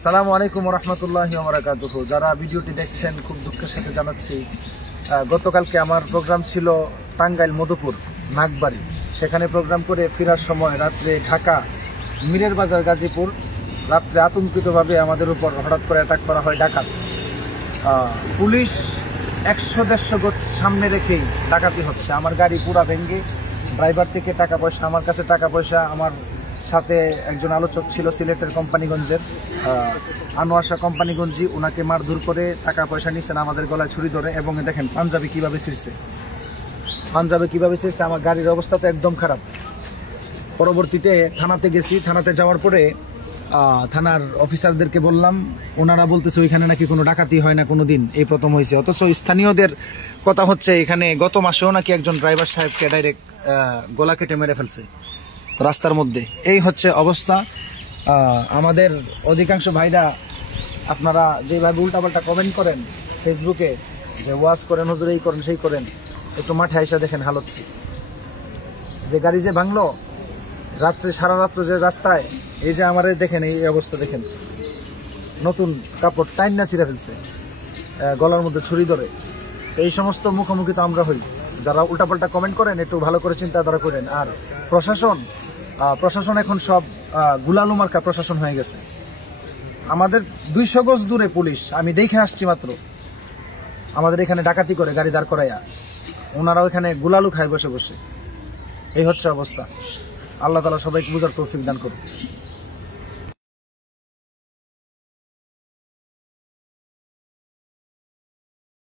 আসসালামু আলাইকুম ওয়া রাহমাতুল্লাহি ওয়া বারাকাতুহু। যারা ভিডিওটি দেখছেন খুব দুঃখের সাথে জানাচ্ছি, গতকালকে আমার প্রোগ্রাম ছিল টাঙ্গাইল মধুপুর নাগবাড়ি। সেখানে প্রোগ্রাম করে ফেরার সময় রাত্রে ঢাকা মিরের বাজার গাজীপুর রাত্রে আতঙ্কিতভাবে আমাদের উপর হঠাৎ করে অ্যাটাক করা হয় ডাকাত। পুলিশ 100-150 গজ সামনে রেখেই ডাকাতি হচ্ছে। আমার গাড়ি পুরা ভেঙে, ড্রাইভার থেকে টাকা পয়সা, আমার কাছে টাকা পয়সা, আমার সাথে একজন আলোচক ছিল সিলেটের কোম্পানিগঞ্জের আনোয়ার শাহ কোম্পানিগঞ্জি, ওনাকে মারধর করে টাকা পয়সা নিচ্ছেন আমাদের গলায় ছুরি ধরে। এবং দেখেন পাঞ্জাবি কিভাবে ছিঁড়ছে, আমার গাড়ির অবস্থা তো একদম খারাপ। পরবর্তীতে থানাতে গেছি, থানাতে যাওয়ার পরে থানার অফিসারদেরকে বললাম, ওনারা বলতেছে ওইখানে নাকি কোনো ডাকাতি হয় না কোনো দিন, এই প্রথম হয়েছে। অথচ স্থানীয়দের কথা হচ্ছে এখানে গত মাসেও নাকি একজন ড্রাইভার সাহেবকে ডাইরেক্ট গলা কেটে মেরে ফেলছে রাস্তার মধ্যে। এই হচ্ছে অবস্থা। আমাদের অধিকাংশ ভাইরা আপনারা যেভাবে উল্টাপাল্টা কমেন্ট করেন ফেসবুকে, যে ওয়াজ করেন, হুজুর এই করেন সেই করেন, একটু মাঠে আইসা দেখেন হালত কি। যে গাড়ি যে ভাঙলো রাত্রে, সারা রাত্র যে রাস্তায়, এই যে আমার দেখেন এই অবস্থা দেখেন, নতুন কাপড় টাইন না ছিঁড়ে ফেলছে, গলার মধ্যে ছুরি ধরে। এই সমস্ত মুখোমুখি তো আমরা হই। যারা উল্টাপাল্টা কমেন্ট করেন একটু ভালো করে চিন্তাধারা করেন। আর প্রশাসন এখন সব গুলালু মার্কা প্রশাসন হয়ে গেছে। আমাদের 200 গজ দূরে পুলিশ, আমি দেখে আসছি মাত্র, আমাদের এখানে ডাকাতি করে গাড়ি দাঁড় করাইয়া, ওনারাও এখানে গুলালু খায় বসে বসে। এই হচ্ছে অবস্থা। আল্লাহ তাআলা সবাইকে বুঝার তৌফিক দান করুন।